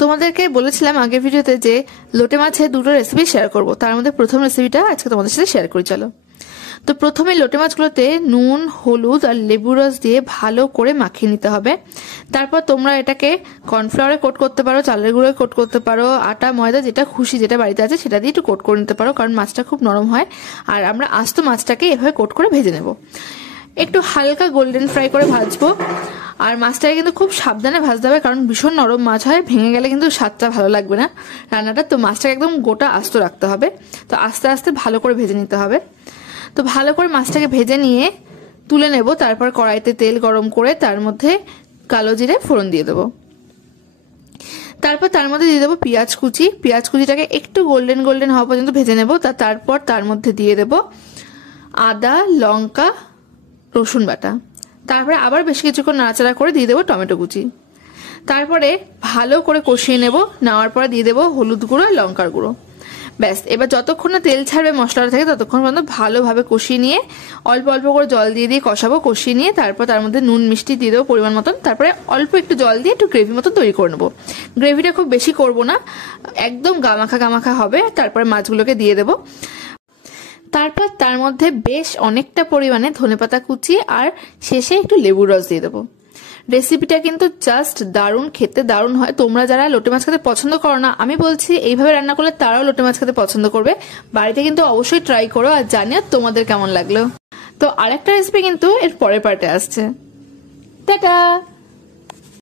তোমাদেরকে বলেছিলাম আগের ভিডিওতে যে লোটে মাছের দুটো রেসিপি শেয়ার করব, তার মধ্যে প্রথম রেসিপিটা আজকে তোমাদের সাথে শেয়ার করি। চলো। তো প্রথমে লোটে মাছগুলোতে নুন, হলুদ আর লেবু রস দিয়ে ভালো করে মাখিয়ে নিতে হবে। তারপর তোমরা এটাকে কর্নফ্লাওয়ারে কোট করতে পারো, চালের গুঁড়োয় কোট করতে পারো, আটা, ময়দা যেটা খুশি, যেটা বাড়িতে আছে সেটা দিয়ে একটু কোট করে নিতে পারো, কারণ মাছটা খুব নরম হয়। আর আমরা আস্ত মাছটাকে এভাবে কোট করে ভেজে নেব। একটু হালকা গোল্ডেন ফ্রাই করে ভাজবো। আর মাছটাকে কিন্তু খুব সাবধানে ভাজতে হবে, কারণ ভীষণ নরম মাছ হয়, ভেঙে গেলে কিন্তু স্বাদটা ভালো লাগবে না রান্নাটা। তো মাছটাকে একদম গোটা আস্ত রাখতে হবে। তো আস্তে আস্তে ভালো করে ভেজে নিতে হবে। তো ভালো করে মাছটাকে ভেজে নিয়ে তুলে নেব। তারপর কড়াইতে তেল গরম করে তার মধ্যে কালো জিরে ফোড়ন দিয়ে দেবো। তারপর তার মধ্যে দিয়ে দেবো পেঁয়াজ কুচি। পেঁয়াজ কুচিটাকে একটু গোল্ডেন গোল্ডেন হওয়া পর্যন্ত ভেজে নেব। তারপর তার মধ্যে দিয়ে দেব আদা, লঙ্কা, রসুন বাটা। তারপরে আবার বেশ কিছুক্ষণ নাড়াচাড়া করে দিয়ে দেবো টমেটো কুচি। তারপরে ভালো করে কষিয়ে নেব। নেওয়ার পরে দিয়ে দেবো হলুদ গুঁড়ো, লঙ্কার গুঁড়ো। ব্যাস, এবার যতক্ষণ না তেল ছাড়বে মশলাটা থেকে ততক্ষণ পর্যন্ত ভালোভাবে কষিয়ে নিয়ে অল্প অল্প করে জল দিয়ে দিয়ে কষাবো। কষিয়ে নিয়ে তারপর তার মধ্যে নুন মিষ্টি দিয়ে দেবো পরিমাণ মতন। তারপরে অল্প একটু জল দিয়ে একটু গ্রেভি মতন তৈরি করে নেবো। গ্রেভিটা খুব বেশি করব না, একদম গামাখা গামাখা হবে। তারপরে মাছগুলোকে দিয়ে দেবো। তারপর তার মধ্যে বেশ অনেকটা পরিমাণে ধনেপাতা কুচি আর শেষে একটু লেবুর রস দিয়ে দেবো। রেসিপিটা কিন্তু জাস্ট দারুণ, খেতে দারুণ হয়। তোমরা যারা লোটে মাছ খেতে পছন্দ করো না, আমি বলছি এইভাবে রান্না করলে তারাও লোটে মাছ খেতে পছন্দ করবে। বাড়িতে কিন্তু অবশ্যই ট্রাই করো আর জানিও তোমাদের কেমন লাগলো। তো আরেকটা রেসিপি কিন্তু এর পরের পার্টে আসছে। টাটা।